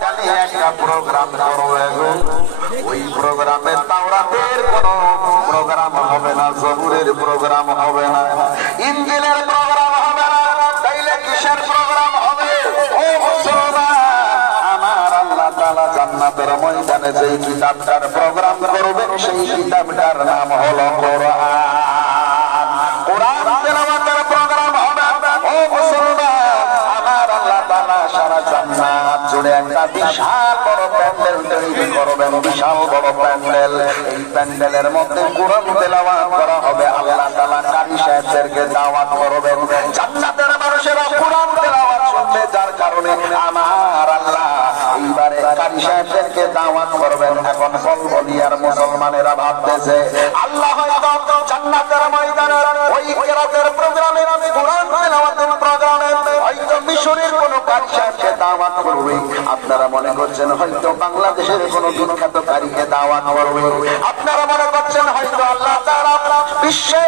একটা প্রোগ্রাম করবে, ওই প্রোগ্রামে তাওরাতের কোন প্রোগ্রাম হবে না, জবুরের প্রোগ্রাম হবে না, ইনজিলের প্রোগ্রাম হবে না, তাইলে কিসের প্রোগ্রাম হবে? ও মুসলমান, আমার আল্লাহ তাআলা জান্নাতের ময়দানে যেই কিতাবটার প্রোগ্রাম করবেন সেই কিতাবটার নাম হলো কোরআন। কোরআন তেলাওয়াতের প্রোগ্রাম হবে। ও মুসলমান, আমার আল্লাহ তাআলা সারা জান্নাত জুড়ে একটা বিশাল বড় প্যান্ডেল তৈরি করবেন, বিশাল বড় প্যান্ডেল। এই প্যান্ডেলের মধ্যে কোরআন তেলাওয়াত করা হবে। আল্লাহ তাআলা কারি সাহেবদেরকে দাওয়াত করবেন, জান্নাতের মানুষেরা কোরআন তেলাওয়াত শুনবে, যার কারণে আমার আল্লাহ এইবারে কারি সাহেবদেরকে দাওয়াত করবেন। এখন বলবলিয়ার মুসলমানেরা ভাবতেছে আল্লাহ হয়তো জান্নাতের ময়দানে ওই কিরাতের প্রোগ্রামে, কোরআন তেলাওয়াতের প্রোগ্রামে হয়তো মিশরের কোন কারি সাহেবকে দাওয়াত করবে। আপনারা মনে করছেন হয়তো বাংলাদেশের কোন বিখ্যাত কারিকে দাওয়াত করবে। আপনারা মনে করছেন হয়তো আল্লাহ তাআলা বিশ্বের